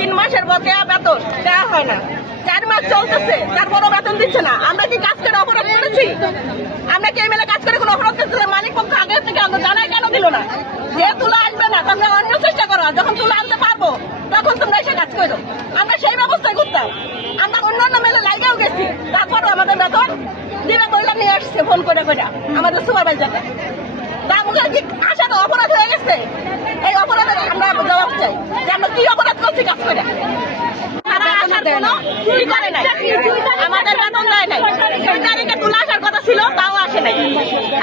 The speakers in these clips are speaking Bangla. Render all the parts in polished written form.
3 মাসের বকেয়া বেতন দেওয়া হয় না। 4 মাস চলতেছে, তারপরও বেতন দিচ্ছে না। আমরা কি কাজ করে অপরাধ করেছি? আমরা কি এমএলএ কাজ করে কোনো অপরাধ করতেছি? মালিক পক্ষ আগে থেকে আমাদের জানাই কেন দিল না যে তুলা আসবে না, তোমরা অন্য চেষ্টা করো, যখন তুলা আনতে পারবো তখন তোমরা এসে কাজ করো। আমরা সেই ব্যবস্থা করতাম। আমরা অন্যান্য মেলে লাইগেও গেছি, তারপরও আমাদের বেতন দিবে বইলা নিয়ে আসছে ফোন করে করে আমাদের সুপারভাইজারকে। তার মুখে কি আশাটা অপরাধ হয়ে গেছে? এই অপরাধের আমরা জবাব চাই যে আমরা কি অপরাধ করছি কাজ করে। আমাদের বেতন দেয় নাই। 2 তারিখে তুলা আসার কথা ছিল, তাও আসে নাই।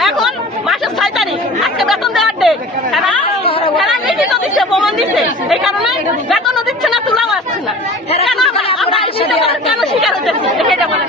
এখন মাসের 6 তারিখ, আজকে বেতন দেওয়ার ডেট। তারা লিখিত দিচ্ছে, প্রমাণ দিচ্ছে, এই কারণে বেতনও দিচ্ছে না, তুলাও আসছে না। কেন আমরা কেন শিকার হচ্ছে সেটা বলেন।